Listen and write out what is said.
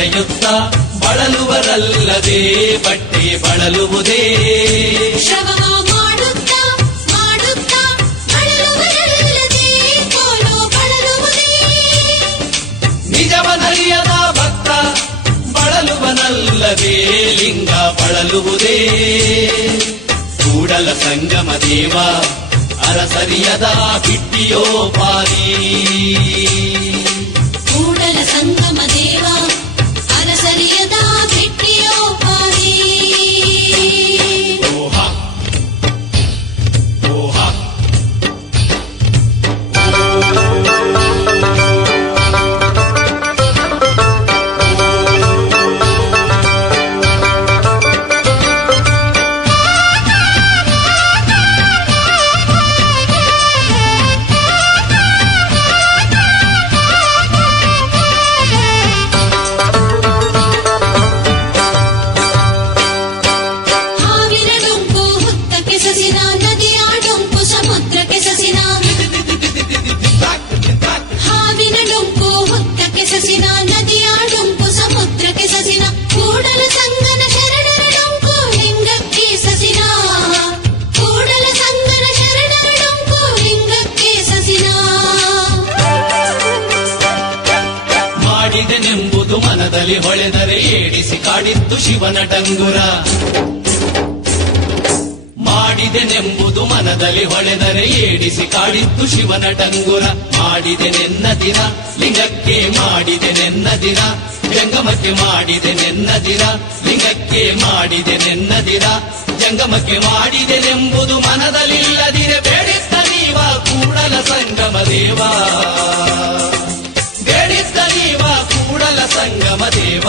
ನಡೆಯುತ್ತ ಬಳಲುವರಲ್ಲದೆ ಬಟ್ಟೆ ಬಳಲುವುದೇ. ಶ್ರವಣ ಮಾಡುತ್ತಾ ಮಾಡುತ್ತಾ ಬಳಲುವರಲ್ಲದೆ ಕೋಲು ಬಳಲುವುದೇ. ನಿಜವನರಿಯದ ಭಕ್ತ ಬಳಲುವನಲ್ಲದೆ ಲಿಂಗ ಬಳಲುವುದೇ. ಕೂಡಲ ಸಂಗಮ ದೇವ ಅರಸರಿಯದ ಬಿಟ್ಟಿಯೋ ಪಾರಿ. ಕೂಡಲ ಸಂಗಮ ದೇವ ಅರಸರಿಯದ ಬಿಟ್ಟಿಯೋ ಪಾರಿ. ಓಹ ಓಹ ಹಾವಿನ ಡೊಂಕು ಹುತ್ತಕ್ಕೆ ಸಸಿನ, ನದಿಯ ಡೊಂಕು ಸಮುದ್ರಕ್ಕೆ ಸಸಿನ. ಹಾವಿನ ಡೊಂಕು ಹುತ್ತಕ್ಕೆ ಸಸಿನ, ನದಿಯ ಡೊಂಕು ಸಮುದ್ರಕ್ಕೆ ಸಸಿನ. ಕೂಡಲ ಸಂಗನ ಶರಣರ ಡೊಂಕು ಲಿಂಗಕ್ಕೆ ಸಸಿನ. ಕೂಡಲ ಸಂಗನ ಶರಣರ ಡೊಂಕು ಲಿಂಗಕ್ಕೆ ಸಸಿನ. ಮಾಡಿದೆನೆಂಬುದು ಮನದಲ್ಲಿ ಹೊಳೆದರೆ ಏಡಿಸಿ ಕಾಡಿತ್ತು ಶಿವನ ಡಂಗುರ. ಮಾಡಿದೆನೆಂಬುದು ಮನದಲ್ಲಿ ಹೊಳೆದರೆ ಏಡಿಸಿ ಕಾಡಿತ್ತು ಶಿವನ ಡಂಗುರ. ಮಾಡಿದೆನೆನ್ನ ದಿನ ಲಿಂಗಕ್ಕೆ ಮಾಡಿದೆನೆನ್ನ ದಿನ, ಜಂಗಮಕ್ಕೆ ಮಾಡಿದೆನೆನ್ನ ದಿನ ಲಿಂಗಕ್ಕೆ ಮಾಡಿದೆನೆನ್ನ ದಿನ. ಜಂಗಮಕ್ಕೆ ಮಾಡಿದೆನೆಂಬುದು ಮನದಲ್ಲಿಲ್ಲದಿರೆ ಬೇಡಿದ್ದ ನೀವ ಕೂಡಲ ಸಂಗಮ ದೇವ. ಬೇಡಿದ್ದ ನೀವ ಕೂಡಲ ಸಂಗಮ ದೇವ.